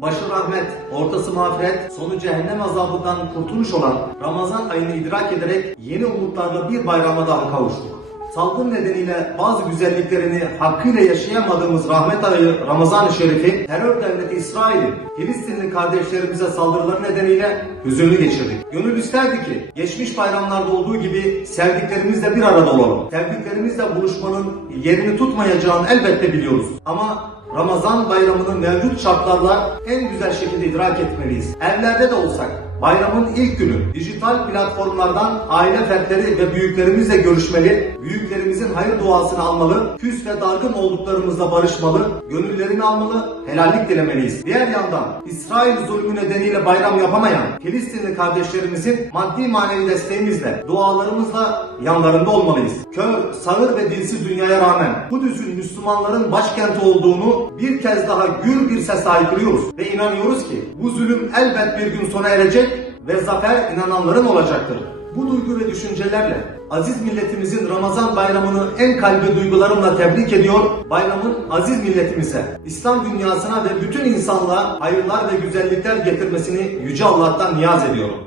başı rahmet, ortası mağfiret, sonu cehennem azabından kurtuluş olan Ramazan ayını idrak ederek yeni umutlarla bir bayrama daha kavuştuk. Salgın nedeniyle bazı güzelliklerini hakkıyla yaşayamadığımız rahmet ayı Ramazan-ı Şerif'i terör devleti İsrail'in Filistinli kardeşlerimize saldırıları nedeniyle hüzünlü geçirdik. Gönül isterdi ki geçmiş bayramlarda olduğu gibi sevdiklerimizle bir arada olalım. Sevdiklerimizle buluşmanın yerini tutmayacağını elbette biliyoruz. Ama Ramazan bayramını mevcut şartlarla en güzel şekilde idrak etmeliyiz. Evlerde de olsak bayramın ilk günü dijital platformlardan aile fertleri ve büyüklerimizle görüşmeli, büyüklerimizin hayır duasını almalı, küs ve dargın olduklarımızla barışmalı, gönüllerini almalı, helallik dilemeliyiz. Diğer yandan İsrail zulmü nedeniyle bayram yapamayan Filistinli kardeşlerimizin maddi manevi desteğimizle, dualarımızla yanlarında olmalıyız. Kör, sağır ve dilsiz dünyaya rağmen Kudüs'ün Müslümanların başkenti olduğunu bir kez daha gür bir sesle haykırıyoruz ve inanıyoruz ki bu zulüm elbet bir gün sona erecek ve zafer inananların olacaktır. Bu duygu ve düşüncelerle aziz milletimizin Ramazan bayramını en kalbi duygularımla tebrik ediyor. Bayramın aziz milletimize, İslam dünyasına ve bütün insanlığa hayırlar ve güzellikler getirmesini Yüce Allah'tan niyaz ediyorum.